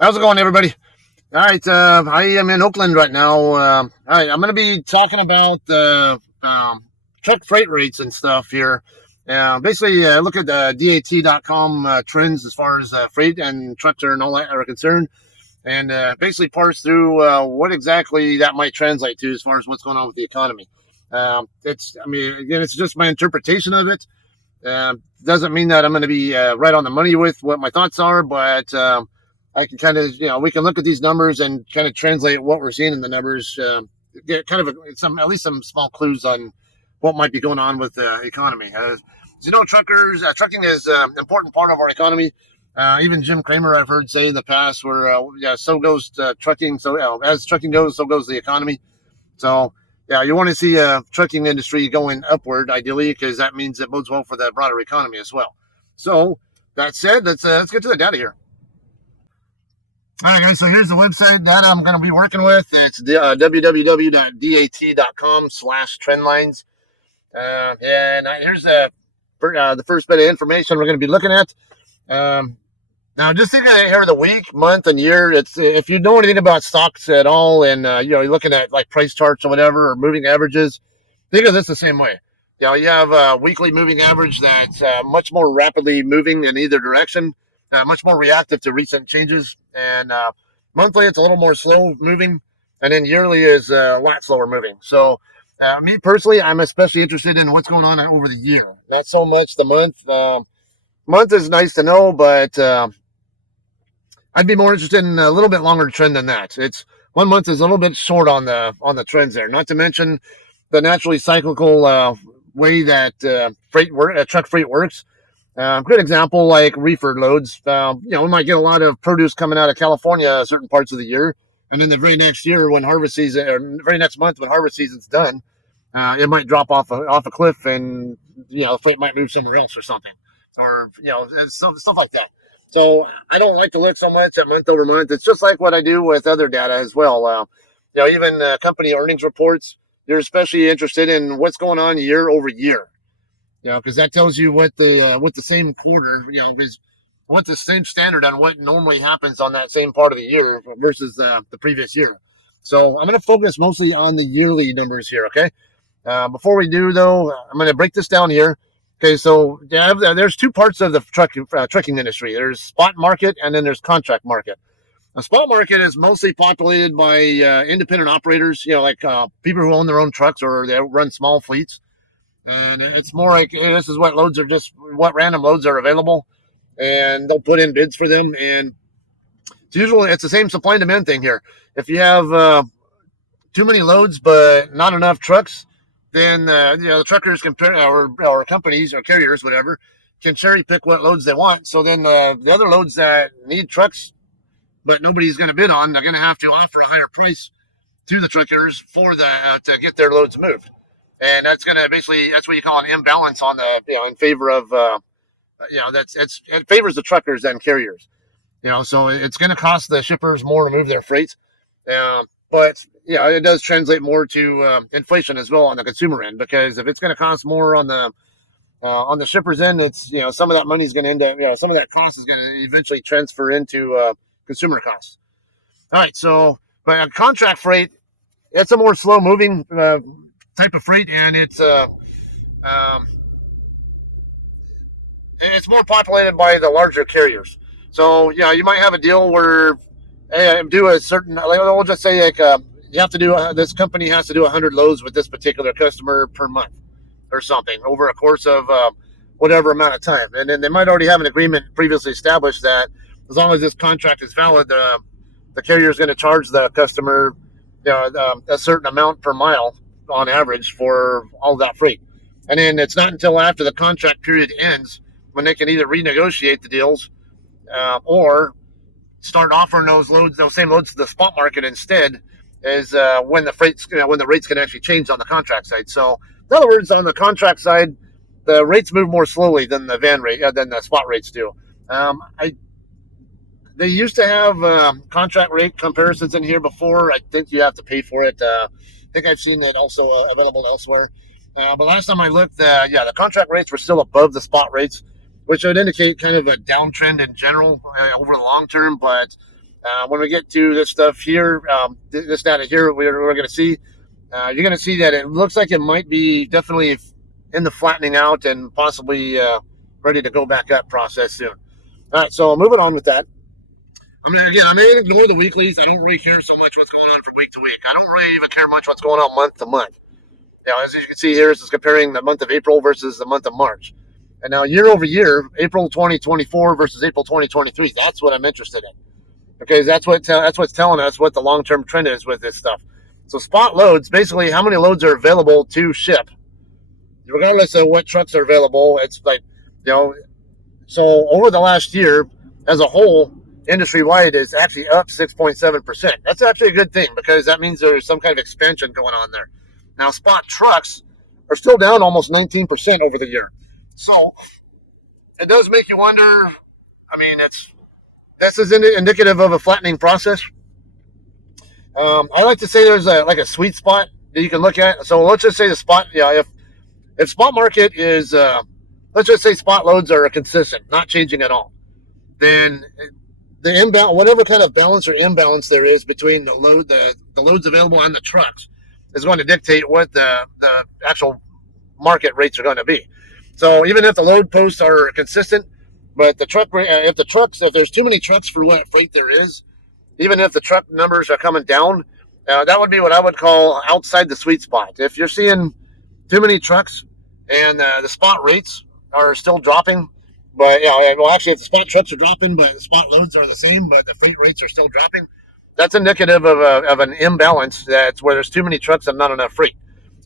How's it going, everybody? All right, I am in Oakland right now. All right, I'm going to be talking about the truck freight rates and stuff here. Basically, look at the DAT.com trends as far as freight and trucks and all that are concerned, and basically parse through what exactly that might translate to as far as what's going on with the economy. I mean, again, it's just my interpretation of it. Doesn't mean that I'm going to be right on the money with what my thoughts are, but I can kind of, we can look at these numbers and kind of translate what we're seeing in the numbers, get kind of some, at least some small clues on what might be going on with the economy. As you know, trucking is an important part of our economy. Even Jim Cramer, I've heard say in the past, where yeah, so goes trucking. So as trucking goes, so goes the economy. So yeah, you want to see a trucking industry going upward, ideally, because that means it bodes well for the broader economy as well. So that said, let's get to the data here. All right, guys. So here's the website that I'm going to be working with. It's www.dat.com/trendlines. Here's the first bit of information we're going to be looking at. Um, Now, just thinking here the week, month, and year. It's if you know anything about stocks at all, and you're looking at like price charts or whatever, or moving averages. Think of this the same way. You have a weekly moving average that's much more rapidly moving in either direction, much more reactive to recent changes, and monthly it's a little more slow moving, and then yearly is a lot slower moving. So, me personally, I'm especially interested in what's going on over the year, not so much the month. Month is nice to know, but I'd be more interested in a little bit longer trend than that. It's 1 month is a little bit short on the trends there. Not to mention the naturally cyclical way that truck freight works. Good example, like reefer loads. We might get a lot of produce coming out of California certain parts of the year, and then the very next year when harvest season, or very next month when harvest season's done, it might drop off a cliff, and the freight might move somewhere else or something, or stuff like that. So I don't like to look so much at month over month. It's just like what I do with other data as well. Even company earnings reports. You're especially interested in what's going on year over year. Because that tells you what the same quarter, is what the same standard on what normally happens on that same part of the year versus the previous year. So I'm going to focus mostly on the yearly numbers here. Okay. Before we do, though, I'm going to break this down here. Okay, so there's two parts of the trucking industry. There's spot market and then there's contract market. The spot market is mostly populated by independent operators, like people who own their own trucks or they run small fleets. And it's more like, hey, this is what random loads are available, and they'll put in bids for them. And it's the same supply and demand thing here. If you have too many loads but not enough trucks, then the truckers can or companies or carriers, whatever, can cherry pick what loads they want. So then the other loads that need trucks but nobody's going to bid on, they're going to have to offer a higher price to the truckers for to get their loads moved. And that's going to that's what you call an imbalance on in favor of it favors the truckers and carriers. So it's going to cost the shippers more to move their freight. But it does translate more to inflation as well on the consumer end, because if it's going to cost more on the shipper's end, it's some of that money is going to end up some of that cost is going to eventually transfer into consumer costs. All right, so but contract freight, it's a more slow moving type of freight, and um, it's more populated by the larger carriers. So you might have a deal where hey, do a certain, like, we'll just say like you have to do this company has to do 100 loads with this particular customer per month or something over a course of whatever amount of time, and then they might already have an agreement previously established that as long as this contract is valid, the carrier is going to charge the customer a certain amount per mile on average for all that freight. And then it's not until after the contract period ends when they can either renegotiate the deals or start offering those same loads to the spot market instead, is when the rates can actually change on the contract side. So, in other words, on the contract side, the rates move more slowly than the van rate than the spot rates do. I They used to have contract rate comparisons in here before. I think you have to pay for it. I think I've seen it also available elsewhere. But last time I looked, the contract rates were still above the spot rates, which would indicate kind of a downtrend in general over the long term. But When we get to this stuff here, this data here, we're going to see, you're going to see that it looks like it might be definitely in the flattening out and possibly ready to go back up process soon. All right, so moving on with that. I'm gonna ignore the weeklies. I don't really care so much what's going on from week to week. I don't really even care much what's going on month to month. As you can see here, this is comparing the month of April versus the month of March. And now year over year, April 2024 versus April 2023. That's what I'm interested in. Okay, that's what's telling us what the long-term trend is with this stuff. So spot loads, basically how many loads are available to ship, regardless of what trucks are available. It's like, so over the last year as a whole, industry-wide is actually up 6.7%. That's actually a good thing because that means there's some kind of expansion going on there. Now, spot trucks are still down almost 19% over the year. So it does make you wonder. I mean, this is indicative of a flattening process. I like to say there's a sweet spot that you can look at. So let's just say the spot, if spot market is, let's just say spot loads are consistent, not changing at all, then the inbound, whatever kind of balance or imbalance there is between the loads available on the trucks is going to dictate what the actual market rates are going to be. So even if the load posts are consistent, but if there's too many trucks for what freight there is, even if the truck numbers are coming down, that would be what I would call outside the sweet spot. If you're seeing too many trucks and the spot rates are still dropping, but actually, if the spot trucks are dropping, but the spot loads are the same, but the freight rates are still dropping, that's indicative of an imbalance. That's where there's too many trucks and not enough freight,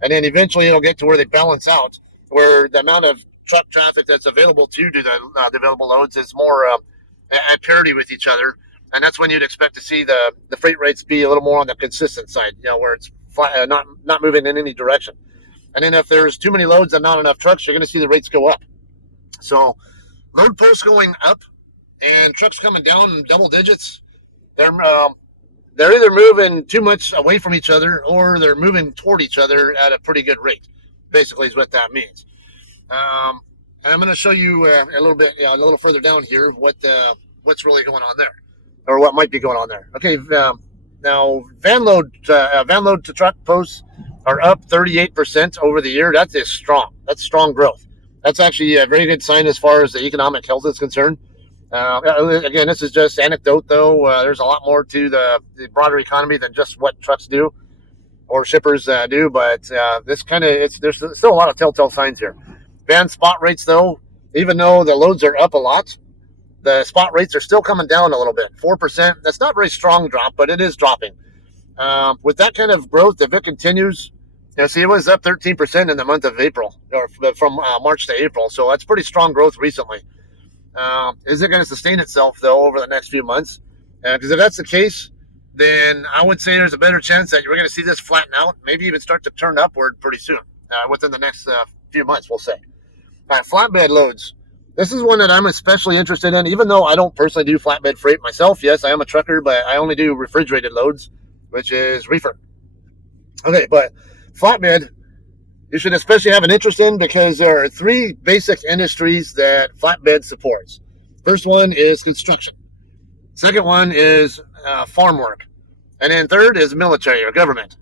and then eventually it'll get to where they balance out, where the amount of truck traffic that's available to do the available loads is more at parity with each other, and that's when you'd expect to see the freight rates be a little more on the consistent side, where it's not moving in any direction. And then if there's too many loads and not enough trucks, you're going to see the rates go up. So load posts going up and trucks coming down in double digits, they're either moving too much away from each other or they're moving toward each other at a pretty good rate, basically is what that means. And I'm going to show you a little further down here what's really going on there, or what might be going on there. Okay, now van load to truck posts are up 38% over the year. That's strong. That's strong growth. That's actually a very good sign as far as the economic health is concerned. Again, this is just anecdote, though. There's a lot more to the broader economy than just what trucks do or shippers do. But there's still a lot of telltale signs here. Van spot rates, though, even though the loads are up a lot, the spot rates are still coming down a little bit. 4%. That's not a very strong drop, but it is dropping. With that kind of growth, if it continues, it was up 13% in the month of April, or from March to April. So that's pretty strong growth recently. Is it going to sustain itself, though, over the next few months? Because if that's the case, then I would say there's a better chance that you're going to see this flatten out, maybe even start to turn upward pretty soon, within the next few months, we'll say. All right, flatbed loads. This is one that I'm especially interested in, even though I don't personally do flatbed freight myself. Yes, I am a trucker, but I only do refrigerated loads, which is reefer. Okay, but flatbed, you should especially have an interest in because there are three basic industries that flatbed supports. First one is construction. Second one is farm work. And then third is military or government.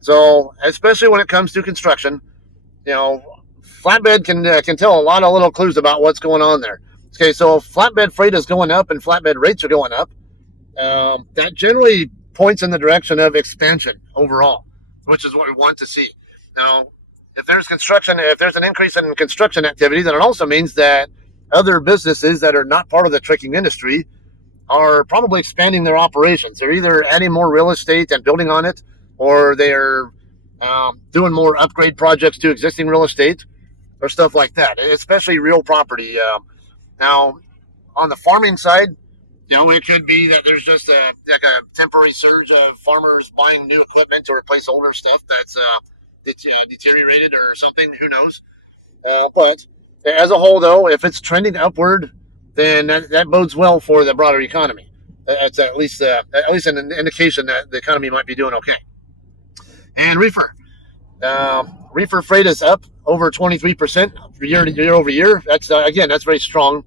So especially when it comes to construction, flatbed can tell a lot of little clues about what's going on there. Okay, so if flatbed freight is going up and flatbed rates are going up, that generally points in the direction of expansion overall, which is what we want to see. Now, if there's an increase in construction activity, then it also means that other businesses that are not part of the trucking industry are probably expanding their operations. They're either adding more real estate and building on it, or they're doing more upgrade projects to existing real estate or stuff like that, especially real property. Now, on the farming side, it could be that there's just a temporary surge of farmers buying new equipment to replace older stuff that's deteriorated or something. Who knows? But as a whole, though, if it's trending upward, then that bodes well for the broader economy. It's at least an indication that the economy might be doing okay. And reefer. Reefer freight is up over 23% year over year. That's very strong.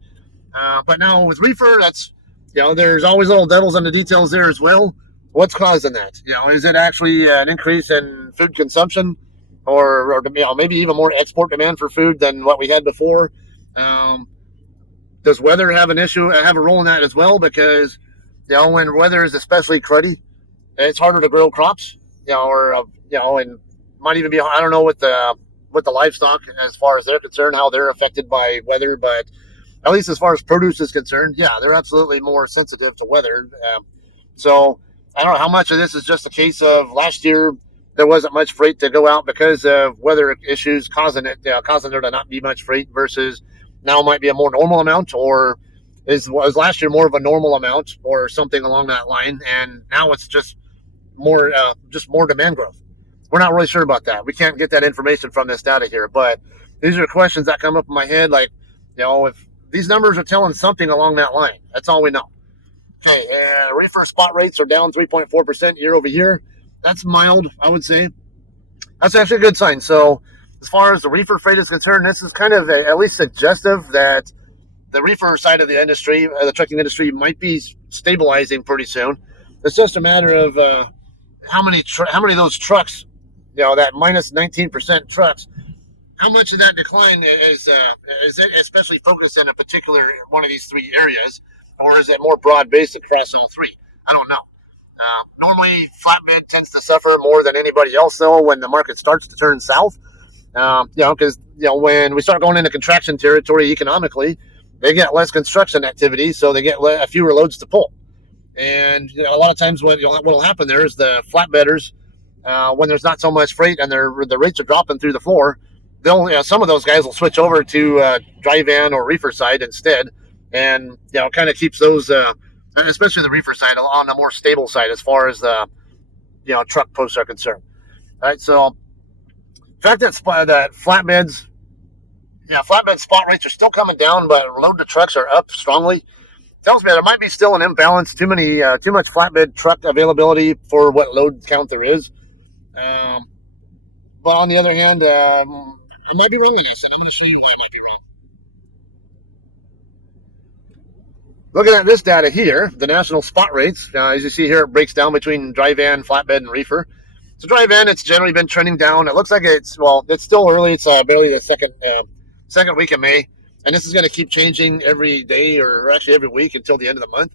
But now with reefer, there's always little devils in the details there as well. What's causing that? Is it actually an increase in food consumption, or maybe even more export demand for food than what we had before? Um, does weather have have a role in that as well? Because when weather is especially cruddy, it's harder to grow crops. Or and might even be, I don't know with the livestock as far as they're concerned, how they're affected by weather, but at least as far as produce is concerned, yeah, they're absolutely more sensitive to weather. So I don't know how much of this is just a case of last year there wasn't much freight to go out because of weather issues causing there to not be much freight versus now might be a more normal amount, or was last year more of a normal amount or something along that line, and now it's just more demand growth. We're not really sure about that. We can't get that information from this data here, but these are questions that come up in my head. Like, if these numbers are telling something along that line, that's all we know. Okay, reefer spot rates are down 3.4% year over year. That's mild, I would say. That's actually a good sign. So, as far as the reefer freight is concerned, this is kind of at least suggestive that the reefer side of the industry, the trucking industry, might be stabilizing pretty soon. It's just a matter of how many of those trucks, that minus 19% trucks, how much of that decline is it especially focused in a particular one of these three areas, or is it more broad based across all three? I don't know. Normally, flatbed tends to suffer more than anybody else, though, when the market starts to turn south. Because when we start going into contraction territory economically, they get less construction activity, so they get fewer loads to pull. And a lot of times, what will happen there is the flatbedders, when there's not so much freight and the rates are dropping through the floor, some of those guys will switch over to dry van or reefer side instead, and kind of keeps those, especially the reefer side, on the more stable side as far as the truck posts are concerned. All right, so the fact that flatbed spot rates are still coming down, but load to trucks are up strongly, tells me there might be still an imbalance. Too much flatbed truck availability for what load count there is. But on the other hand, it might be wrong. Looking at this data here, the national spot rates, as you see here, it breaks down between dry van, flatbed, and reefer. So dry van, it's generally been trending down. It looks like it's still early. It's barely the second week of May, and this is going to keep changing every day or actually every week until the end of the month.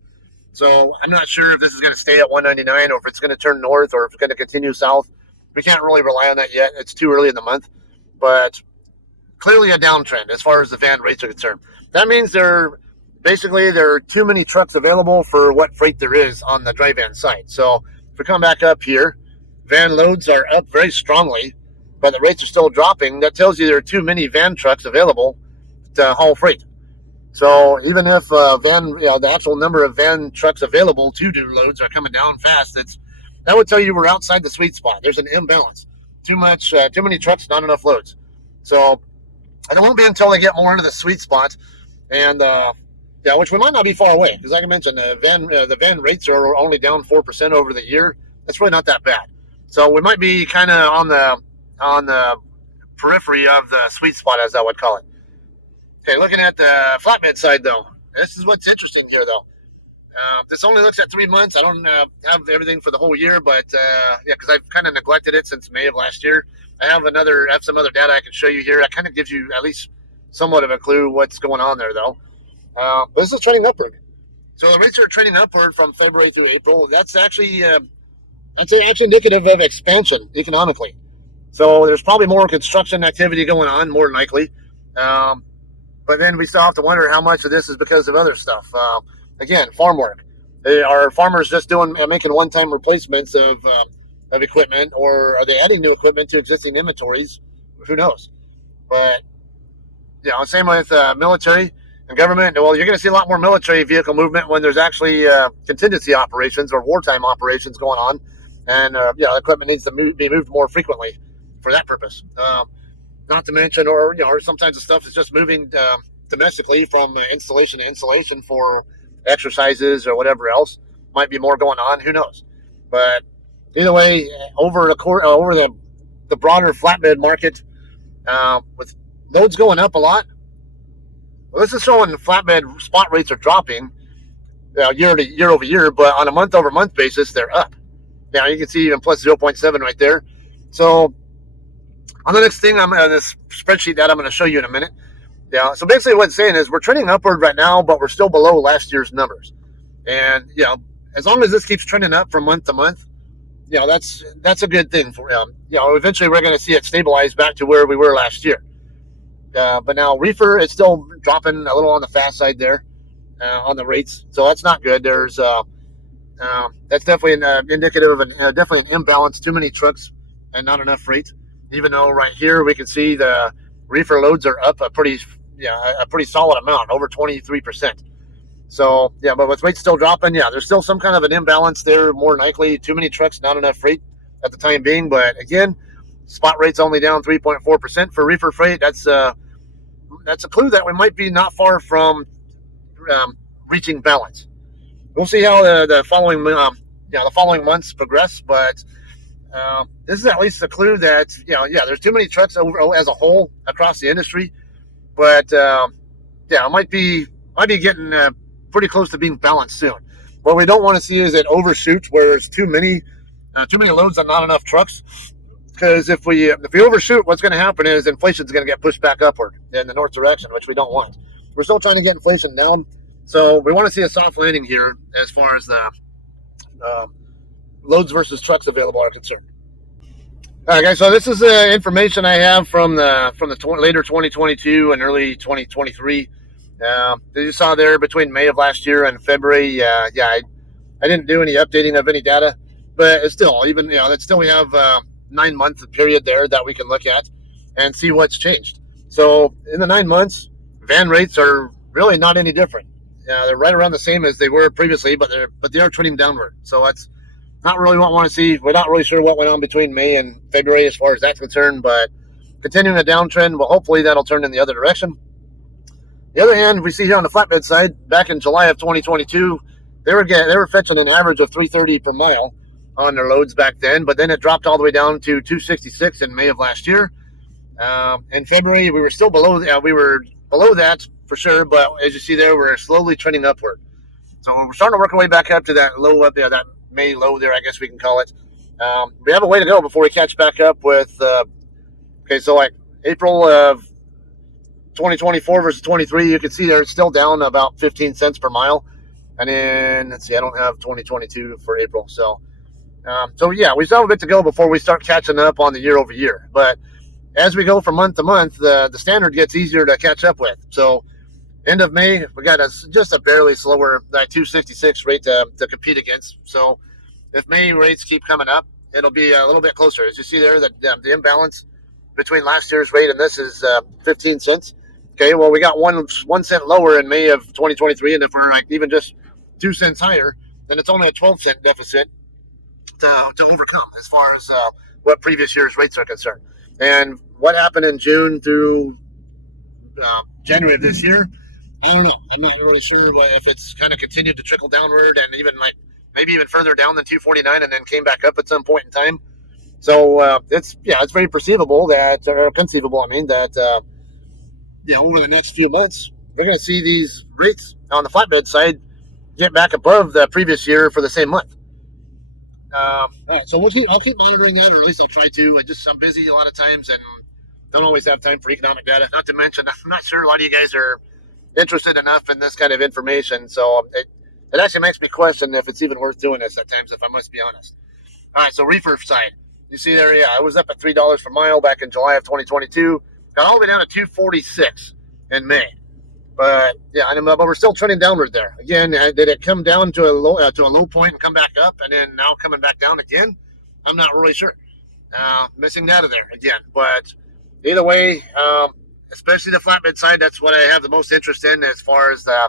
So I'm not sure if this is going to stay at 199 or if it's going to turn north or if it's going to continue south. We can't really rely on that yet. It's too early in the month, but clearly a downtrend as far as the van rates are concerned. That means there are too many trucks available for what freight there is on the dry van side. So if we come back up here, van loads are up very strongly, but the rates are still dropping. That tells you there are too many van trucks available to haul freight. So even if the actual number of van trucks available to do loads are coming down fast, that would tell you we're outside the sweet spot. There's an imbalance. Too many trucks, not enough loads. So, and it won't be until they get more into the sweet spot, and which we might not be far away, because like I mentioned, the van rates are only down 4% over the year. That's really not that bad. So we might be kind of on the periphery of the sweet spot, as I would call it. Okay, looking at the flatbed side, though, this is what's interesting here, though. This only looks at 3 months. I don't have everything for the whole year, but because I've kind of neglected it since May of last year. I have some other data I can show you here. That kind of gives you at least somewhat of a clue what's going on there, though. But this is trending upward. So the rates are trending upward from February through April. That's actually indicative of expansion economically. So there's probably more construction activity going on, more than likely. But then we still have to wonder how much of this is because of other stuff. Again, farm work. Are farmers just making one-time replacements of equipment, or are they adding new equipment to existing inventories? Who knows? But same with military and government. Well, you're going to see a lot more military vehicle movement when there's actually contingency operations or wartime operations going on, and equipment needs to be moved more frequently for that purpose. Not to mention, or sometimes the stuff is just moving domestically from installation to installation for exercises or whatever else. Might be more going on. Who knows? But either way, over the broader flatbed market, with loads going up a lot. Well, this is showing the flatbed spot rates are dropping. year over year, but on a month over month basis, they're up. Now you can see even plus 0.7 right there. So on the next thing, I'm on this spreadsheet that I'm going to show you in a minute. Yeah. So basically, what it's saying is we're trending upward right now, but we're still below last year's numbers. And as long as this keeps trending up from month to month, that's a good thing for eventually we're going to see it stabilize back to where we were last year. But now reefer, it's still dropping a little on the fast side there on the rates, so that's not good. There's that's definitely indicative of definitely an imbalance. Too many trucks and not enough freight. Even though right here we can see the reefer loads are up a pretty solid amount, over 23%. So but with rates still dropping, there's still some kind of an imbalance there. More likely, too many trucks, not enough freight at the time being. But again, spot rate's only down 3.4% for reefer freight. That's a clue that we might be not far from reaching balance. We'll see how the following months progress, but this is at least a clue that there's too many trucks as a whole across the industry, but it might be getting pretty close to being balanced soon. What we don't want to see is it overshoot where there's too many loads and not enough trucks. Because if we overshoot, what's going to happen is inflation's going to get pushed back upward in the north direction, which we don't want. We're still trying to get inflation down, so we want to see a soft landing here as far as the loads versus trucks available are concerned. All right, guys. So this is information I have from the later 2022 and early 2023. You saw there between May of last year and February. I didn't do any updating of any data, but it's still we have 9-month period there that we can look at and see what's changed. So in the 9 months, van rates are really not any different. They're right around the same as they were previously, but they are trending downward. So that's not really what we want to see. We're not really sure what went on between May and February as far as that's concerned, but continuing a downtrend, well, hopefully that'll turn in the other direction. The other hand, we see here on the flatbed side, back in July of 2022, they were fetching an average of 330 per mile on their loads back then, but then it dropped all the way down to 266 in May of last year. In February, we were still below. We were below that for sure, but as you see there, we're slowly trending upward. So we're starting to work our way back up to that low up there, that May low there, I guess we can call it. We have a way to go before we catch back up with. So like April of 2024 versus 23, you can see there it's still down about 15 cents per mile. And then let's see, I don't have 2022 for April, so. We still have a bit to go before we start catching up on the year over year. But as we go from month to month, the standard gets easier to catch up with. So end of May, we got just a barely slower 266 rate to compete against. So if May rates keep coming up, it'll be a little bit closer. As you see there, the imbalance between last year's rate and this is 15 cents. Okay, well, we got 1 cent lower in May of 2023, and if we're even just 2 cents higher, then it's only a 12-cent deficit to overcome as far as what previous year's rates are concerned. And what happened in June through January of this year, I don't know. I'm not really sure if it's kind of continued to trickle downward and even maybe even further down than 249 and then came back up at some point in time. So it's very perceivable or conceivable, that over the next few months, we're going to see these rates on the flatbed side get back above the previous year for the same month. All right, so I'll keep monitoring that, or at least I'll try to. I'm busy a lot of times and don't always have time for economic data. Not to mention, I'm not sure a lot of you guys are interested enough in this kind of information. So it actually makes me question if it's even worth doing this at times, if I must be honest. All right, so reefer side. You see there, I was up at $3 per mile back in July of 2022. Got all the way down to 246 in May. But but we're still trending downward there. Again, did it come down to a low point and come back up, and then now coming back down again? I'm not really sure. Missing data there again, but either way, especially the flatbed side, that's what I have the most interest in as far as the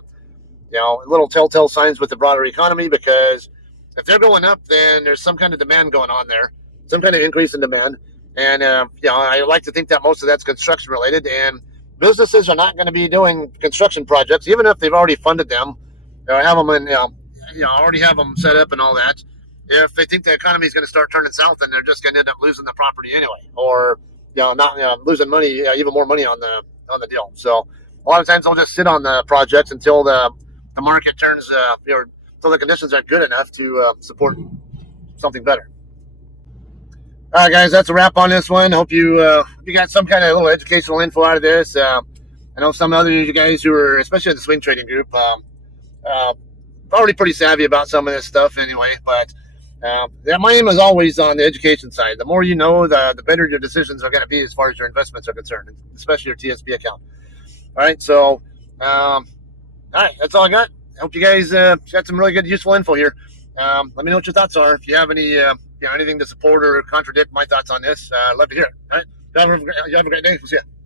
little telltale signs with the broader economy. Because if they're going up, then there's some kind of demand going on there, some kind of increase in demand, and I like to think that most of that's construction related and. Businesses are not going to be doing construction projects, even if they've already funded them, or have them already have them set up and all that. If they think the economy is going to start turning south, then they're just going to end up losing the property anyway, or not losing money, even more money on the deal. So a lot of times they'll just sit on the projects until the the market turns, until the conditions are good enough to support something better. All right, guys, that's a wrap on this one. Hope you got some kind of little educational info out of this. I know some other you guys who are, especially in the swing trading group, uh, already pretty savvy about some of this stuff anyway. But yeah, my aim is always on the education side. The more you know, the better your decisions are going to be as far as your investments are concerned, especially your TSP account. All right, so all right, that's all I got. I hope you guys got some really good, useful info here. Let me know what your thoughts are. If you have any, anything to support or contradict my thoughts on this, I'd love to hear it. All right, you have a great day. We'll see you.